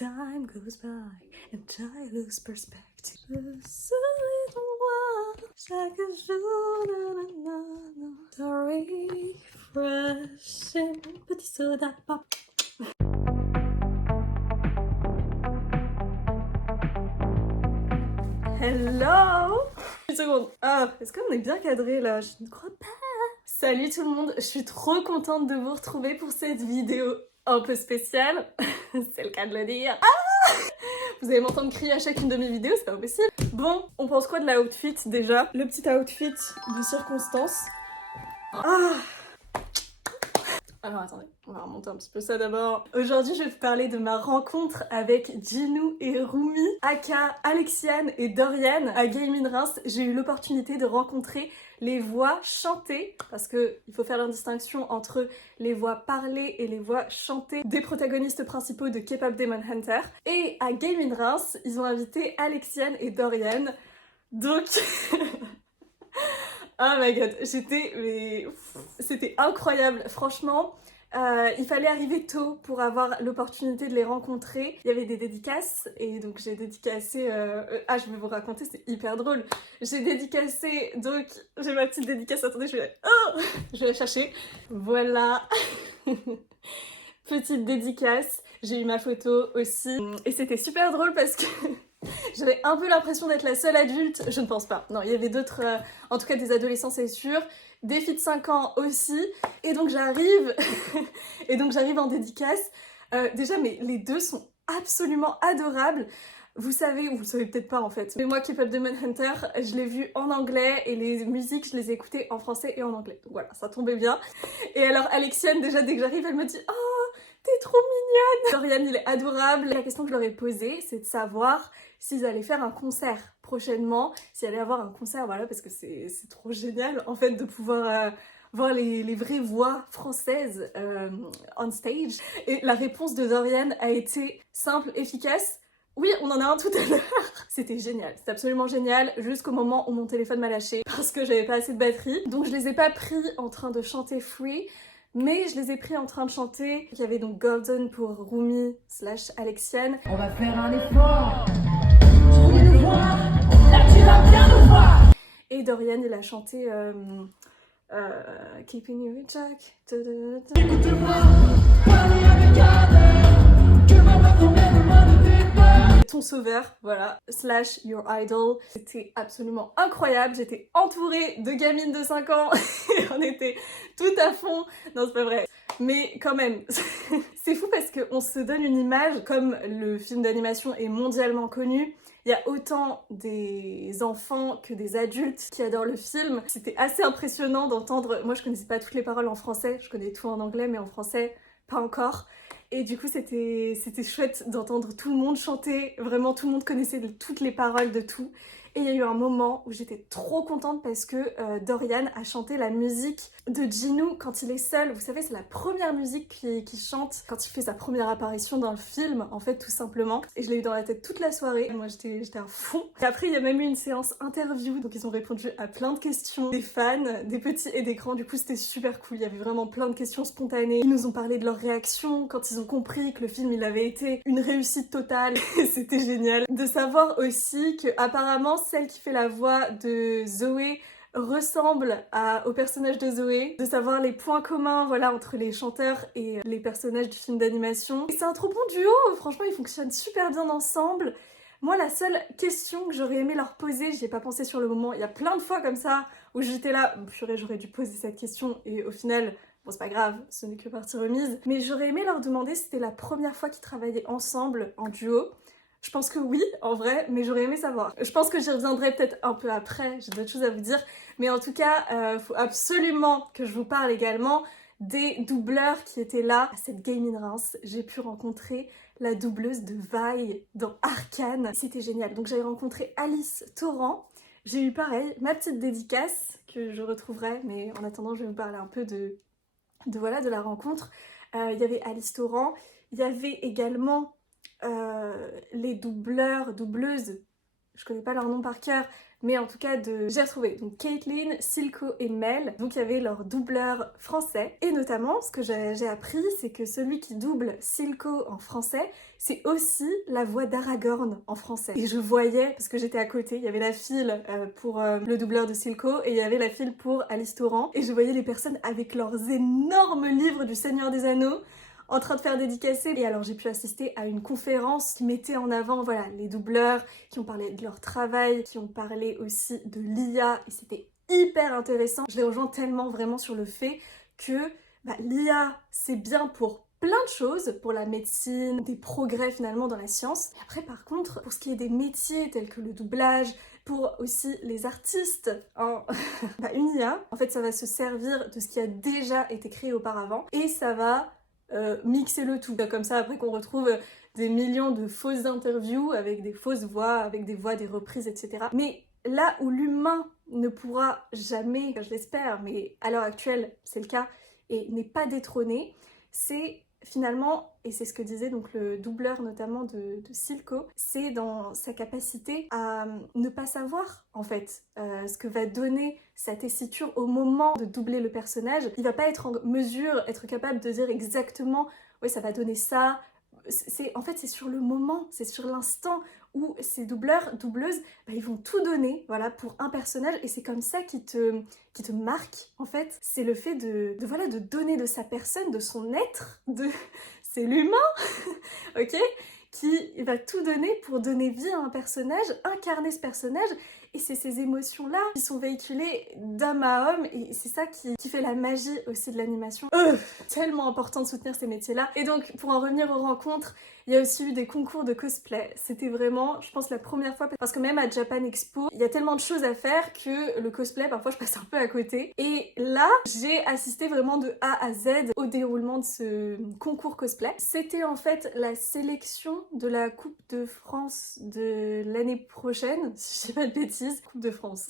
Time goes by and I lose perspective. Ce little while, chaque jour, nanana. Sorry, refreshing, petit soda pop. Hello! Une seconde. Ah, est-ce qu'on est bien cadré là? Je ne crois pas. Salut tout le monde, je suis trop contente de vous retrouver pour cette vidéo un peu spéciale. C'est le cas de le dire. Ah! Vous allez m'entendre crier à chacune de mes vidéos, c'est pas possible. Bon, on pense quoi de la outfit déjà? Le petit outfit de circonstance. Ah! Alors attendez, on va remonter un petit peu ça d'abord. Aujourd'hui, je vais vous parler de ma rencontre avec Djinou et Roumi, aka Alexiane et Dorian. À Gaming Reims, j'ai eu l'opportunité de rencontrer les voix chantées, parce qu'il faut faire la distinction entre les voix parlées et les voix chantées des protagonistes principaux de K-pop Demon Hunter. Et à Gaming Reims, ils ont invité Alexiane et Dorian. Donc... Oh my god, c'était incroyable, franchement. Il fallait arriver tôt pour avoir l'opportunité de les rencontrer. Il y avait des dédicaces et donc j'ai dédicacé... je vais vous raconter, c'est hyper drôle. J'ai dédicacé, donc j'ai ma petite dédicace, attendez, je vais la chercher. Voilà. Petite dédicace, j'ai eu ma photo aussi. Et c'était super drôle parce que... J'avais un peu l'impression d'être la seule adulte, je ne pense pas. Non, il y avait d'autres, en tout cas des adolescents c'est sûr, des filles de 5 ans aussi. Et donc j'arrive en dédicace. Déjà, mais les deux sont absolument adorables. Vous savez, ou vous le savez peut-être pas en fait, mais moi K-pop Demon Hunter, je l'ai vu en anglais et les musiques, je les ai écoutées en français et en anglais. Donc voilà, ça tombait bien. Et alors Alexiane, déjà dès que j'arrive, elle me dit « Oh, t'es trop mignonne !» Dorian, il est adorable. La question que je leur ai posée, c'est de savoir s'ils allaient faire un concert prochainement, s'il allait avoir un concert, voilà, parce que c'est trop génial en fait de pouvoir... voir les vraies voix françaises on stage. Et la réponse de Dorian a été simple, efficace. Oui, on en a un tout à l'heure. C'était génial, c'était absolument génial jusqu'au moment où mon téléphone m'a lâché parce que j'avais pas assez de batterie. Donc je les ai pas pris en train de chanter Free, mais je les ai pris en train de chanter. Il y avait donc Golden pour Roumi / Alexiane. On va faire un effort. Tu veux nous voir? Là tu vas bien nous voir. Et Dorian, il a chanté Keeping You in Check. Écoute-moi, parlez avec elle. Que maman t'emmène au mois de départ. Ton sauveur, voilà, / your idol. C'était absolument incroyable, j'étais entourée de gamines de 5 ans et on était tout à fond. Non, c'est pas vrai. Mais quand même, c'est fou parce qu'on se donne une image, comme le film d'animation est mondialement connu, il y a autant des enfants que des adultes qui adorent le film. C'était assez impressionnant d'entendre, moi je connaissais pas toutes les paroles en français, je connais tout en anglais mais en français pas encore. Et du coup c'était chouette d'entendre tout le monde chanter, vraiment tout le monde connaissait toutes les paroles de tout. Et il y a eu un moment où j'étais trop contente parce que Dorian a chanté la musique de Djinou quand il est seul. Vous savez, c'est la première musique qu'il chante quand il fait sa première apparition dans le film, en fait, tout simplement. Et je l'ai eu dans la tête toute la soirée. Moi, j'étais à fond. Et après, il y a même eu une séance interview. Donc, ils ont répondu à plein de questions des fans, des petits et des grands. Du coup, c'était super cool. Il y avait vraiment plein de questions spontanées. Ils nous ont parlé de leurs réactions quand ils ont compris que le film, il avait été une réussite totale. C'était génial. De savoir aussi que, apparemment, celle qui fait la voix de Zoé ressemble au personnage de Zoé, de savoir les points communs voilà, entre les chanteurs et les personnages du film d'animation. C'est un trop bon duo, franchement ils fonctionnent super bien ensemble. Moi la seule question que j'aurais aimé leur poser, j'y ai pas pensé sur le moment, il y a plein de fois comme ça où j'étais là, purée j'aurais dû poser cette question et au final... Bon, c'est pas grave, ce n'est que partie remise. Mais j'aurais aimé leur demander si c'était la première fois qu'ils travaillaient ensemble en duo. Je pense que oui, en vrai, mais j'aurais aimé savoir. Je pense que j'y reviendrai peut-être un peu après, j'ai d'autres choses à vous dire. Mais en tout cas, faut absolument que je vous parle également des doubleurs qui étaient là à cette Gaming Reims. J'ai pu rencontrer la doubleuse de Vi dans Arcane. C'était génial. Donc j'avais rencontré Alice Torrent. J'ai eu pareil, ma petite dédicace que je retrouverai, mais en attendant, je vais vous parler un peu de la rencontre. Il y avait Alice Torrent, il y avait également les doubleuses, je connais pas leur nom par cœur, mais en tout cas j'ai retrouvé donc Caitlin, Silco et Mel, donc il y avait leurs doubleurs français, et notamment ce que j'ai appris c'est que celui qui double Silco en français, c'est aussi la voix d'Aragorn en français. Et je voyais, parce que j'étais à côté, il y avait la file pour le doubleur de Silco et il y avait la file pour Alice Torrent. Et je voyais les personnes avec leurs énormes livres du Seigneur des Anneaux en train de faire dédicacer. Et alors j'ai pu assister à une conférence qui mettait en avant voilà, les doubleurs, qui ont parlé de leur travail, qui ont parlé aussi de l'IA et c'était hyper intéressant. Je les rejoins tellement vraiment sur le fait que l'IA c'est bien pour plein de choses, pour la médecine, des progrès finalement dans la science. Et après par contre, pour ce qui est des métiers tels que le doublage, pour aussi les artistes, hein, une IA, en fait ça va se servir de ce qui a déjà été créé auparavant et ça va mixer le tout. Comme ça après qu'on retrouve des millions de fausses interviews avec des fausses voix, avec des voix, des reprises, etc. Mais là où l'humain ne pourra jamais, je l'espère, mais à l'heure actuelle c'est le cas, et n'est pas détrôné, c'est finalement, et c'est ce que disait donc le doubleur notamment de Silco, c'est dans sa capacité à ne pas savoir en fait ce que va donner sa tessiture au moment de doubler le personnage. Il va pas être en mesure, être capable de dire exactement oui ça va donner ça. En fait c'est sur le moment, c'est sur l'instant où ces doubleurs, doubleuses, ils vont tout donner voilà, pour un personnage et c'est comme ça qui te marque en fait. C'est le fait de donner de sa personne, de son être, c'est l'humain, ok, qui va tout donner pour donner vie à un personnage, incarner ce personnage. Et c'est ces émotions-là qui sont véhiculées d'homme à homme et c'est ça qui fait la magie aussi de l'animation. Tellement important de soutenir ces métiers-là. Et donc, pour en revenir aux rencontres, il y a aussi eu des concours de cosplay. C'était vraiment, je pense, la première fois, parce que même à Japan Expo, il y a tellement de choses à faire que le cosplay, parfois, je passe un peu à côté. Et là, j'ai assisté vraiment de A à Z au déroulement de ce concours cosplay. C'était en fait la sélection de la Coupe de France de l'année prochaine, si je dis pas de bêtises. Coupe de France.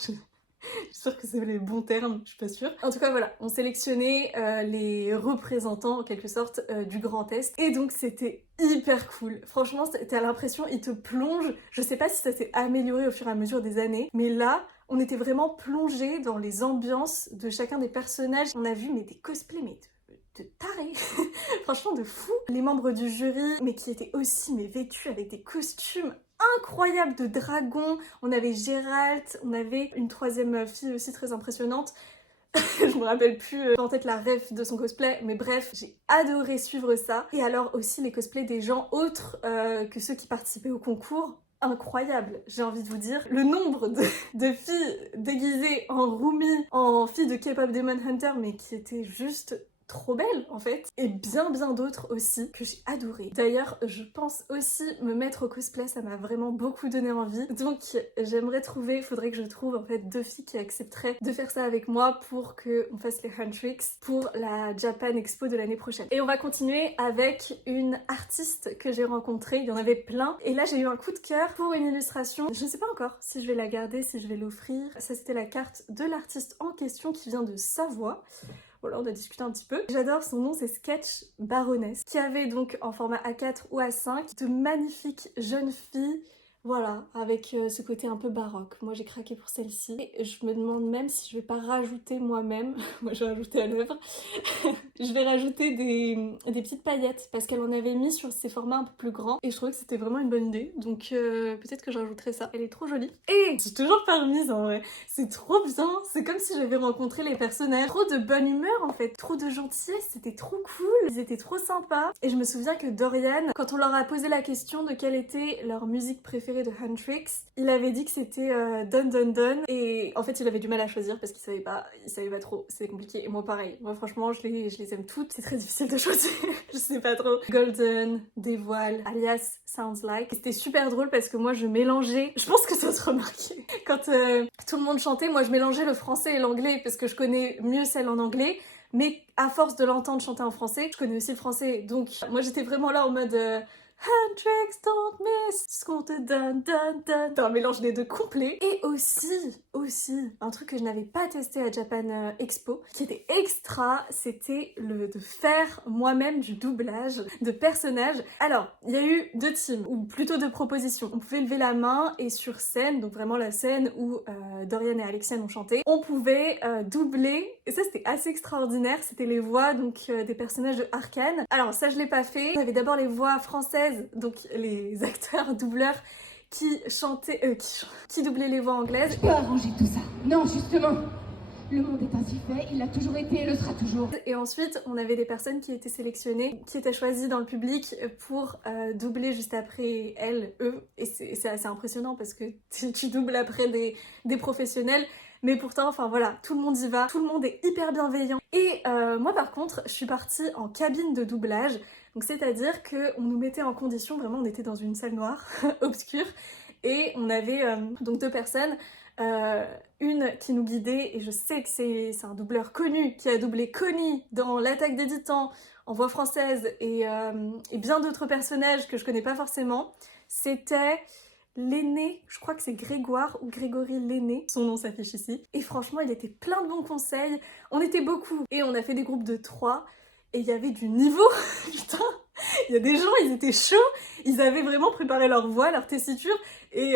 Je suis sûre que c'est les bons termes, je suis pas sûre. En tout cas voilà, on sélectionnait les représentants en quelque sorte du Grand Est. Et donc c'était hyper cool. Franchement, t'as l'impression, il te plonge. Je sais pas si ça s'est amélioré au fur et à mesure des années, mais là, on était vraiment plongé dans les ambiances de chacun des personnages. On a vu mais des cosplays, mais de tarés, franchement de fou. Les membres du jury, mais qui étaient aussi vêtus avec des costumes incroyables de dragons. On avait Gérald, on avait une troisième fille aussi très impressionnante. Je me rappelle plus en tête la ref de son cosplay, mais bref, j'ai adoré suivre ça. Et alors aussi les cosplays des gens autres que ceux qui participaient au concours. Incroyable, j'ai envie de vous dire. Le nombre de filles déguisées en Rumi, en filles de K-pop Demon Hunter, mais qui étaient juste trop belle en fait, et bien d'autres aussi que j'ai adoré. D'ailleurs, je pense aussi me mettre au cosplay, ça m'a vraiment beaucoup donné envie. Donc j'aimerais trouver, faudrait que je trouve en fait 2 filles qui accepteraient de faire ça avec moi pour qu'on fasse les Huntrix pour la Japan Expo de l'année prochaine. Et on va continuer avec une artiste que j'ai rencontrée, il y en avait plein, et là j'ai eu un coup de cœur pour une illustration. Je ne sais pas encore si je vais la garder, si je vais l'offrir. Ça c'était la carte de l'artiste en question qui vient de Savoie. Voilà, on a discuté un petit peu. J'adore son nom, c'est Sketch Baroness, qui avait donc en format A4 ou A5 de magnifiques jeunes filles, voilà, avec ce côté un peu baroque. Moi j'ai craqué pour celle-ci. Et je me demande même si je vais pas rajouter moi-même, moi je vais rajouter à l'œuvre, je vais rajouter des petites paillettes parce qu'elle en avait mis sur ses formats un peu plus grands et je trouvais que c'était vraiment une bonne idée. Donc peut-être que je rajouterai ça. Elle est trop jolie. Et j'ai toujours pas remise en vrai. C'est trop bien. C'est comme si j'avais rencontré les personnages. Trop de bonne humeur en fait. Trop de gentillesse. C'était trop cool. Ils étaient trop sympas. Et je me souviens que Dorian, quand on leur a posé la question de quelle était leur musique préférée de Huntrix, il avait dit que c'était Dun Dun Dun et en fait il avait du mal à choisir parce qu'il savait pas trop, c'est compliqué et moi pareil, moi franchement je les aime toutes, c'est très difficile de choisir, je sais pas trop. Golden, Dévoile, alias Sounds Like, c'était super drôle parce que moi je mélangeais, je pense que ça se remarquait, quand tout le monde chantait, moi je mélangeais le français et l'anglais parce que je connais mieux celle en anglais. Mais à force de l'entendre chanter en français, je connais aussi le français, donc moi j'étais vraiment là en mode Huntrix, don't miss ce qu'on te donne, un mélange des deux complet. Et aussi, un truc que je n'avais pas testé à Japan Expo, qui était extra, c'était de faire moi-même du doublage de personnages. Alors, il y a eu 2 teams, ou plutôt 2 propositions. On pouvait lever la main et sur scène, donc vraiment la scène où Dorian et Alexiane ont chanté, on pouvait doubler Et ça c'était assez extraordinaire, c'était les voix donc des personnages de Arcane. Alors ça je l'ai pas fait, on avait d'abord les voix françaises, donc les acteurs doubleurs qui chantaient, qui doublaient les voix anglaises. Je peux arranger tout ça. Non, justement. Le monde est ainsi fait, il l'a toujours été et le sera toujours. Et ensuite, on avait des personnes qui étaient sélectionnées, qui étaient choisies dans le public pour doubler juste après elles, eux. Et c'est assez impressionnant parce que tu doubles après des professionnels. Mais pourtant, enfin voilà, tout le monde y va, tout le monde est hyper bienveillant. Et moi par contre, je suis partie en cabine de doublage. Donc c'est-à-dire qu'on nous mettait en condition, vraiment on était dans une salle noire, obscure. Et on avait donc 2 personnes. Une qui nous guidait, et je sais que c'est un doubleur connu qui a doublé Connie dans L'Attaque des Titans en voix française et bien d'autres personnages que je connais pas forcément. C'était l'aîné, je crois que c'est Grégoire ou Grégory l'aîné, son nom s'affiche ici. Et franchement, il était plein de bons conseils, on était beaucoup et on a fait des groupes de 3 et il y avait du niveau, putain. Il y a des gens, ils étaient chauds, ils avaient vraiment préparé leur voix, leur tessiture, et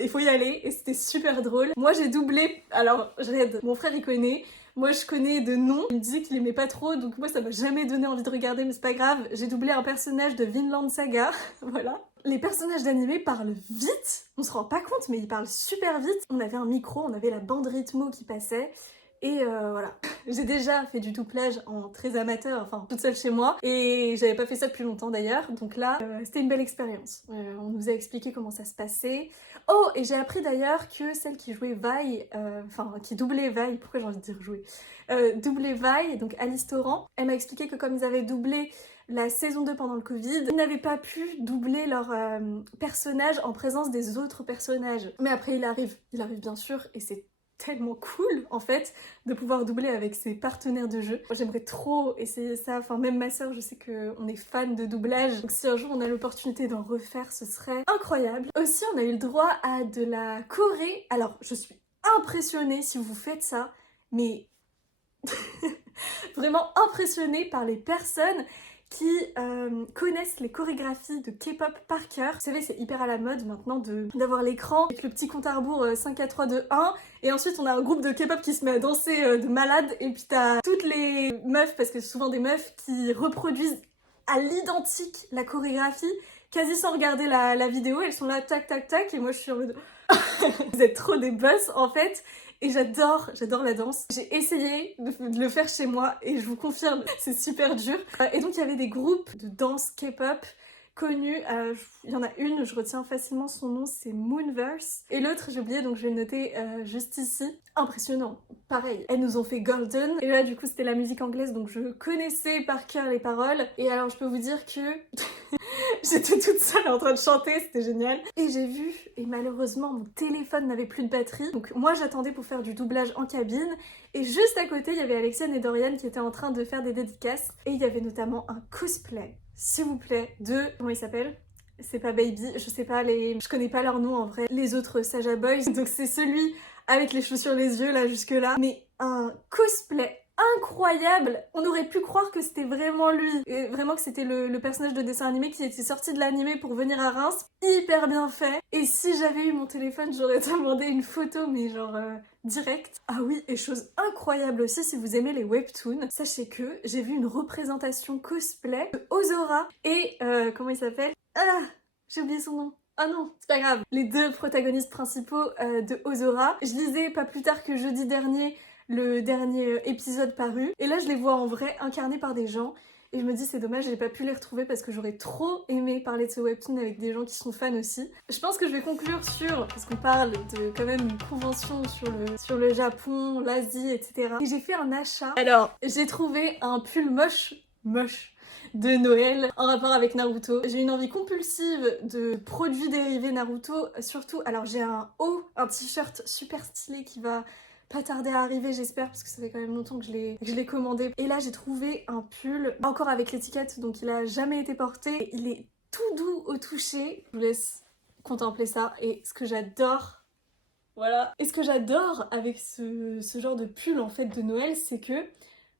il faut y aller, et c'était super drôle. Moi j'ai doublé, alors Red, mon frère il connaît, moi je connais de nom, il me disait qu'il aimait pas trop, donc moi ça m'a jamais donné envie de regarder, mais c'est pas grave, j'ai doublé un personnage de Vinland Saga, voilà. Les personnages d'animé parlent vite, on se rend pas compte, mais ils parlent super vite. On avait un micro, on avait la bande rythmo qui passait, et voilà. J'ai déjà fait du doublage en très amateur, enfin toute seule chez moi, et j'avais pas fait ça depuis longtemps d'ailleurs, donc là c'était une belle expérience. On nous a expliqué comment ça se passait. Oh, et j'ai appris d'ailleurs que celle qui jouait Vi, enfin qui doublait Vi, pourquoi j'ai envie de dire jouer, doublait Vi, donc Alice Torrent, elle m'a expliqué que comme ils avaient doublé la saison 2 pendant le Covid, ils n'avaient pas pu doubler leur personnage en présence des autres personnages. Mais après il arrive bien sûr, et c'est tellement cool en fait de pouvoir doubler avec ses partenaires de jeu. Moi, j'aimerais trop essayer ça, enfin même ma soeur je sais qu'on est fan de doublage, donc si un jour on a l'opportunité d'en refaire ce serait incroyable. Aussi on a eu le droit à de la choré, alors je suis impressionnée si vous faites ça, mais vraiment impressionnée par les personnes qui connaissent les chorégraphies de K-pop par cœur. Vous savez, c'est hyper à la mode maintenant d'avoir l'écran avec le petit compte à rebours 5, 4, 3, 2, 1, et ensuite on a un groupe de K-pop qui se met à danser de malade, et puis t'as toutes les meufs, parce que c'est souvent des meufs qui reproduisent à l'identique la chorégraphie, quasi sans regarder la vidéo, elles sont là tac tac tac, et moi je suis en mode vous êtes trop des boss en fait. Et j'adore la danse. J'ai essayé de le faire chez moi et je vous confirme, c'est super dur. Et donc il y avait des groupes de danse K-pop connus. Il y en a une, je retiens facilement son nom, c'est Moonverse. Et l'autre, j'ai oublié, donc je vais le noter juste ici. Impressionnant. Pareil, elles nous ont fait Golden. Et là, du coup, c'était la musique anglaise, donc je connaissais par cœur les paroles. Et alors, je peux vous dire que j'étais toute seule en train de chanter, c'était génial. Et j'ai vu, et malheureusement, mon téléphone n'avait plus de batterie. Donc moi, j'attendais pour faire du doublage en cabine. Et juste à côté, il y avait Alexiane et Dorian qui étaient en train de faire des dédicaces. Et il y avait notamment un cosplay, s'il vous plaît, de... Comment il s'appelle ? C'est pas Baby, je sais pas je connais pas leur nom en vrai. Les autres Saja Boys. Donc c'est celui avec les cheveux sur les yeux là jusque là. Mais un cosplay incroyable. On aurait pu croire que c'était vraiment lui. Et vraiment que c'était le personnage de dessin animé qui était sorti de l'animé pour venir à Reims. Hyper bien fait. Et si j'avais eu mon téléphone, j'aurais demandé une photo, mais genre direct. Ah oui, et chose incroyable aussi, si vous aimez les webtoons, sachez que j'ai vu une représentation cosplay de Ozora et comment il s'appelle ? Ah, j'ai oublié son nom. Ah non, c'est pas grave. Les 2 protagonistes principaux de Ozora. Je lisais pas plus tard que jeudi dernier le dernier épisode paru. Et là, je les vois en vrai incarnés par des gens. Et je me dis, c'est dommage, j'ai pas pu les retrouver parce que j'aurais trop aimé parler de ce webtoon avec des gens qui sont fans aussi. Je pense que je vais conclure sur, parce qu'on parle de quand même une convention sur le Japon, l'Asie, etc. Et j'ai fait un achat. Alors, j'ai trouvé un pull moche de Noël en rapport avec Naruto. J'ai une envie compulsive de produits dérivés Naruto, surtout, alors j'ai un t-shirt super stylé qui va pas tarder à arriver, j'espère, parce que ça fait quand même longtemps que je l'ai commandé. Et là j'ai trouvé un pull, encore avec l'étiquette, donc il a jamais été porté. Il est tout doux au toucher. Je vous laisse contempler ça. Et ce que j'adore, voilà. Et ce que j'adore avec ce genre de pull en fait de Noël, c'est que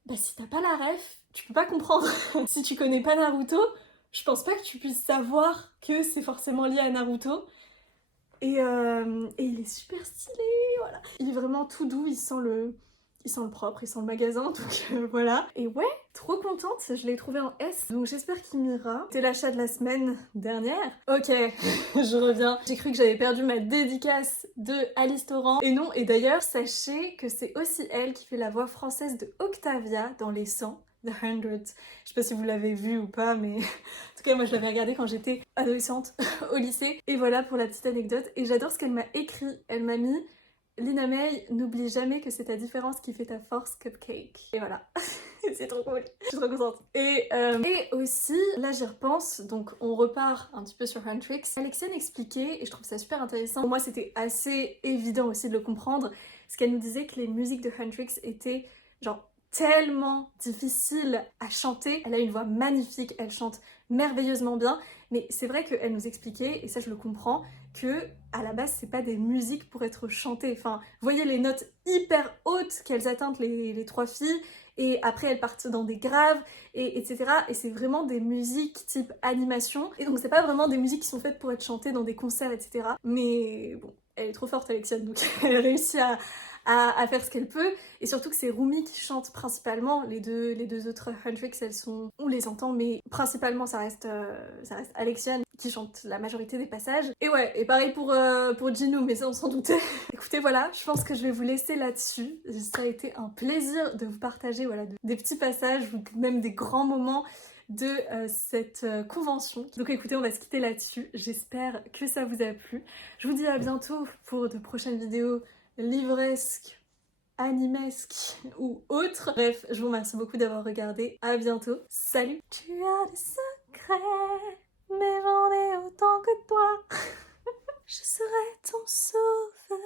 bah, si t'as pas la ref, tu peux pas comprendre. Si tu connais pas Naruto, je pense pas que tu puisses savoir que c'est forcément lié à Naruto. Et il est super stylé, voilà. Il est vraiment tout doux, il sent il sent le propre, il sent le magasin, donc voilà. Et ouais, trop contente, je l'ai trouvé en S, donc j'espère qu'il m'ira. C'était l'achat de la semaine dernière. Ok, je reviens. J'ai cru que j'avais perdu ma dédicace de Alice Torrent. Et non, et d'ailleurs, sachez que c'est aussi elle qui fait la voix française de Octavia dans Les 100. The 100. Je sais pas si vous l'avez vu ou pas, mais en tout cas, moi je l'avais regardé quand j'étais adolescente au lycée. Et voilà pour la petite anecdote. Et j'adore ce qu'elle m'a écrit. Elle m'a mis: Lina May, n'oublie jamais que c'est ta différence qui fait ta force, cupcake. Et voilà. C'est trop cool. Je suis trop contente. Et aussi, là j'y repense, donc on repart un petit peu sur Huntrix. Alexiane expliquait, et je trouve ça super intéressant. Pour moi, c'était assez évident aussi de le comprendre, parce qu'elle nous disait que les musiques de Huntrix étaient genre tellement difficiles à chanter. Elle a une voix magnifique, elle chante merveilleusement bien, mais c'est vrai qu'elle nous expliquait, et ça je le comprends, que à la base c'est pas des musiques pour être chantées. Enfin, vous voyez les notes hyper hautes qu'elles atteignent les trois filles, et après elles partent dans des graves, et etc. Et c'est vraiment des musiques type animation, et donc c'est pas vraiment des musiques qui sont faites pour être chantées dans des concerts, etc. Mais bon, elle est trop forte Alexiane, donc elle a réussi à faire ce qu'elle peut, et surtout que c'est Rumi qui chante principalement. Les deux autres Huntrix, elles sont, on les entend, mais principalement ça reste Alexiane qui chante la majorité des passages. Et ouais, et pareil pour Jinu, mais ça on s'en doutait. Écoutez, voilà, je pense que je vais vous laisser là-dessus. Ça a été un plaisir de vous partager voilà, des petits passages, ou même des grands moments de cette convention. Donc écoutez, on va se quitter là-dessus. J'espère que ça vous a plu. Je vous dis à bientôt pour de prochaines vidéos livresques, animesques ou autres. Bref, je vous remercie beaucoup d'avoir regardé. À bientôt. Salut. Tu as des secrets, mais j'en ai autant que toi. Je serai ton sauveur.